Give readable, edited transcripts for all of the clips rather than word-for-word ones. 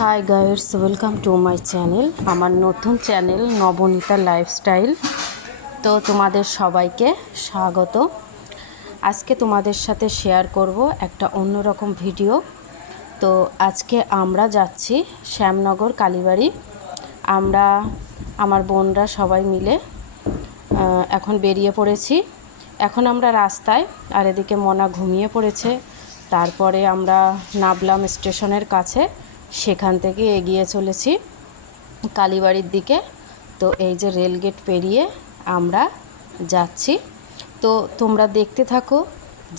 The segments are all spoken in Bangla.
Hi guys, welcome to my channel. আমার নতুন চ্যানেল নবনীতা লাইফস্টাইল। তো তোমাদের সবাইকে স্বাগত। আজকে তোমাদের সাথে শেয়ার করব একটা অন্যরকম ভিডিও। তো আজকে আমরা যাচ্ছি শ্যামনগর কালীবাড়ি। আমার বোনরা সবাই মিলে এখন বেরিয়ে পড়েছি। এখন আমরা রাস্তায়, আর এদিকে মনা ঘুমিয়ে পড়েছে। তারপরে আমরা নাবলাম স্টেশনের কাছে, সেখান থেকে এগিয়ে চলেছি কালীবাড়ির দিকে। তো এই যে রেলগেট পেরিয়ে আমরা যাচ্ছি। তো তোমরা দেখতে থাকো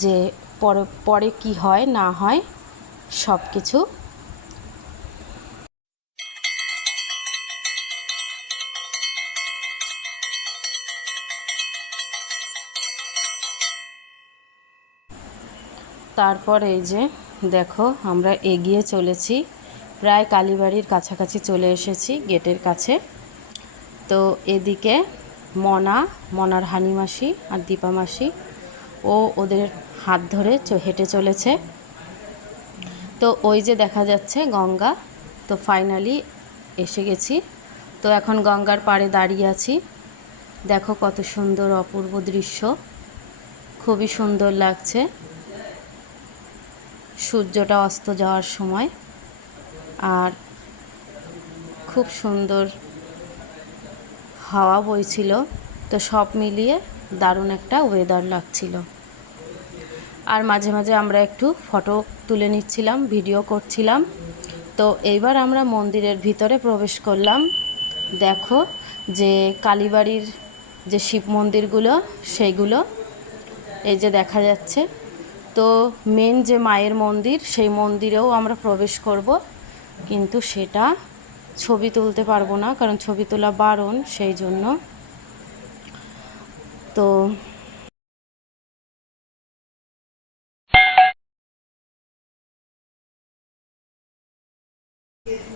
যে পরে পরে কি হয় না হয় সব কিছু। তারপর এই যে দেখো, আমরা এগিয়ে চলেছি, প্রায় কালীবাড়ির কাছাকাছি চলে এসেছি, গেটের কাছে। তো এদিকে মনার হানিমাসি আর দীপামাসি ও ওদের হাত ধরে হেঁটে চলেছে। তো ওই যে দেখা যাচ্ছে গঙ্গা। তো ফাইনালি এসে গেছি। তো এখন গঙ্গার পাড়ে দাঁড়িয়ে আছি। দেখো কত সুন্দর অপূর্ব দৃশ্য, খুবই সুন্দর লাগছে। সূর্যটা অস্ত যাওয়ার সময়, আর খুব সুন্দর হাওয়া বইছিল। তো সব মিলিয়ে দারুণ একটা ওয়েদার লাগছিল। আর মাঝে মাঝে আমরা একটু ফটো তুলে নিচ্ছিলাম, ভিডিও করছিলাম। তো এইবার আমরা মন্দিরের ভিতরে প্রবেশ করলাম। দেখো যে কালীবাড়ির যে শিব মন্দিরগুলো, সেইগুলো এই যে দেখা যাচ্ছে। তো মেন যে মায়ের মন্দির, সেই মন্দিরেও আমরা প্রবেশ করব, কিন্তু সেটা ছবি তুলতে পারবো না, কারণ ছবি তোলা বারণ, সেই জন্য। তো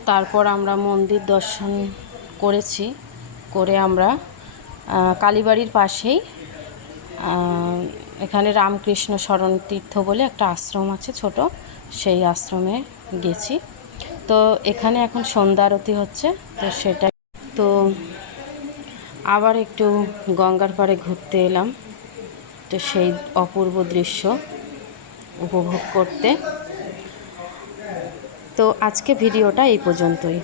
তারপর আমরা মন্দির দর্শন করেছি, করে আমরা কালীবাড়ির পাশেই এখানে রামকৃষ্ণ শরণ তীর্থ বলে একটা আশ্রম আছে ছোট, সেই আশ্রমে গেছি। তো এখানে এখন সন্ধ্যা আরতি হচ্ছে, তো সেটা। তো আবার একটু গঙ্গার পাড়ে ঘুরতে এলাম, তো সেই অপূর্ব দৃশ্য উপভোগ করতে। তো আজকে ভিডিওটা এই পর্যন্তই।